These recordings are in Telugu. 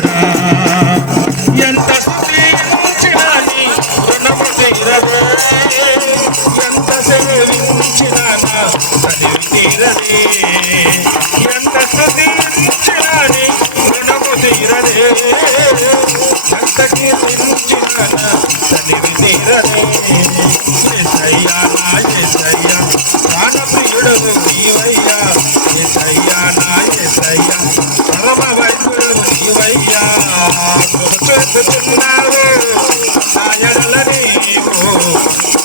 ధన్యుడా ఎంత స్తుతించినా నీ రుణము తీరదే ఎంత సేవించినా నా చదివి తీరదే ఎంత స్తుతించినా నీ రుణము తీరదే ఎంత కీర్తించినా నా చదివి తీరదే యేసయ్యా నా యేసయ్యా ప్రాణప్రియుడు నీవయ్యా యేసయ్యా నా యేసయ్యా పరమ వైద్యుడు నీవయ్యా చూపుతున్నావు నా ఎడల నీవు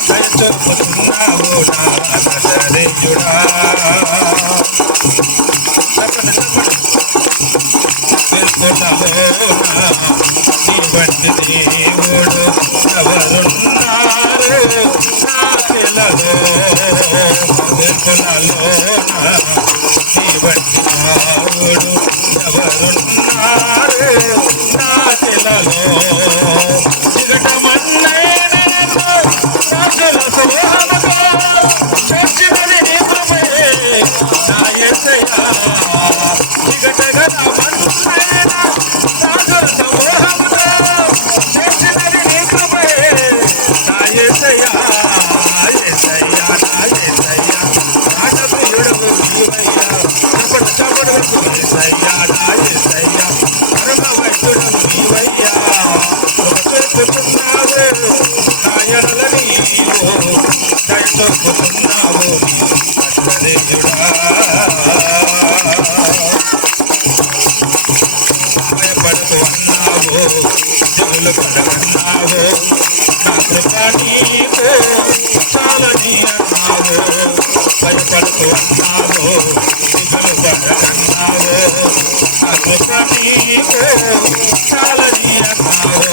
దయ చూపుతున్నావు నా నజరేయుడా నీ వంటి దేవుడు ఎవరున్నారు నా పిల్లలో నీ వంటి దేవుడు ఎవరున్నారు నా పిల్లలో చిగటమన్నైన రాజుల సమూహముతో చచ్చినది నీ కృపయే నా యేసయ్యా చిగటగల మన్నైన రాజుల సమూహముతో చచ్చినది నీ కృపయే నా యేసయ్యా యేసయ్యా నా యేసయ్యా ప్రాణప్రియుడవు నీవయ్యా చపడు యేసయ్యా నా యేసయ్యా పరమ వైద్యుడవు నీవయ్యా చూపుతున్నావు నా ఎడల నీవు దయ చూపుతున్నావు నజరేయుడా భయపడకు అన్నావు దిగులు పడకన్నావు నా కృప నీకు చాలని అన్నావు భయపడకు అన్నావు దిగులు పడకన్నావు నా కృప నీకు చాలని అన్నావు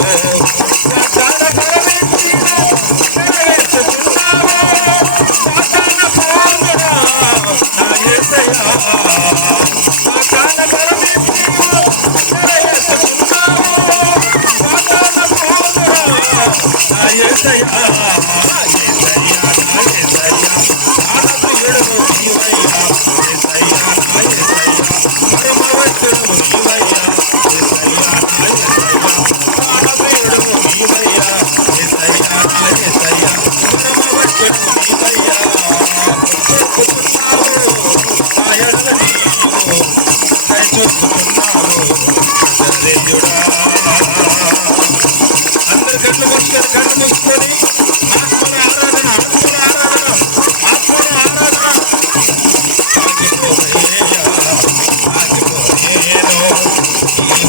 అందరు గంటలు వస్తారు గంటలు మూసుకొని ఆత్మని ఆరాధన ఆత్మని ఆరాధన ఆత్మని ఆరాధన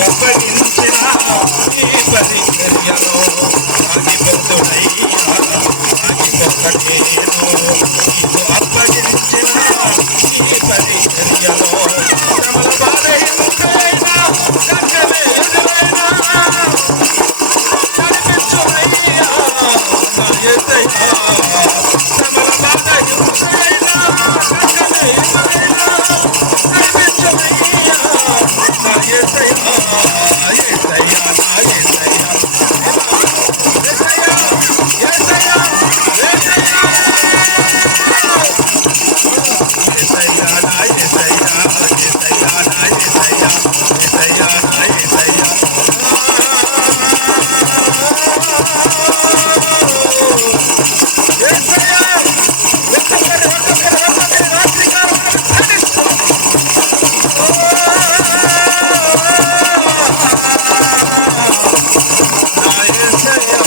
అప్పగించిన ఈ పరిచర్యలో ఆగిపోతుడయ్యా ఆగిపోకటేను నీకు అప్పగించిన ఈ పరిచర్యలో శ్రమల బాధ ఎందుకైనా గంటలే ఎదురైనా నడిపించుడయ్యా నా యేసయ్యా శ్రమల బాధ ఎందుకైనా గంటలే ఎదురైనా నడిపించుడయ్యా నా యేసయ్యా యేసయ్యా నా యేసయ్యా యేసయ్యా యేసయ్యా యేసయ్యా నా యేసయ్యా యేసయ్యా నా యేసయ్యా యేసయ్యా నా యేసయ్యా యేసయ్యా ఒక్కొక్కరి రాత్రికాలం నా యేసయ్యా